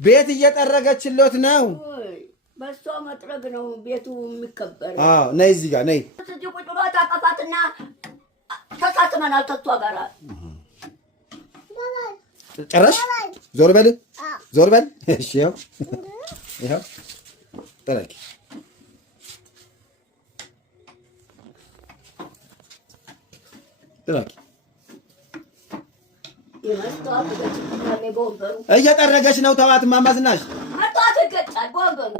ቤት እየጠረገችሎት ነው። በሷ መጥረግ ነው ቤቱ የሚከበር። አዎ ነይ እዚህ ጋር ነይ። እዚህ ቁጭ ብሎ ታቀፋትና ተሳስመናል ተሷ ጋር። ጨረሽ? ዞር በል ዞር በል። እሺ ይኸው ጠረቂ ጠረቂ እየጠረገች ነው። ተዋት እማማ ዝናሽ መጣት ይገጫል በወንበሩ።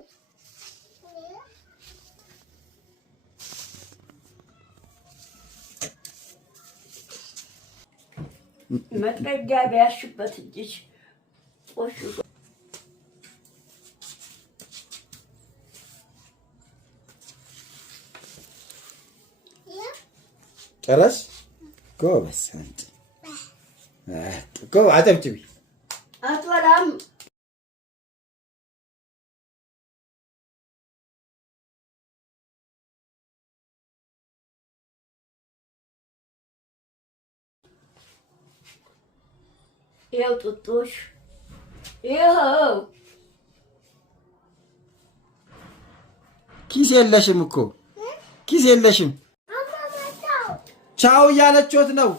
መጥረጊያ ቢያሽበት እጅሽ ቆሽሾ ጨረስ? ጎበዝ አንቺ እኮ አጨብጭቢ። አትበላም ይኸው ጡጦሽ ይኸው። ኪስ የለሽም እኮ ኪስ የለሽም። ቻው እያለችዎት ነው።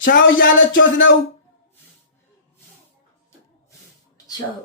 ቻው እያለችዎት ነው። ቻው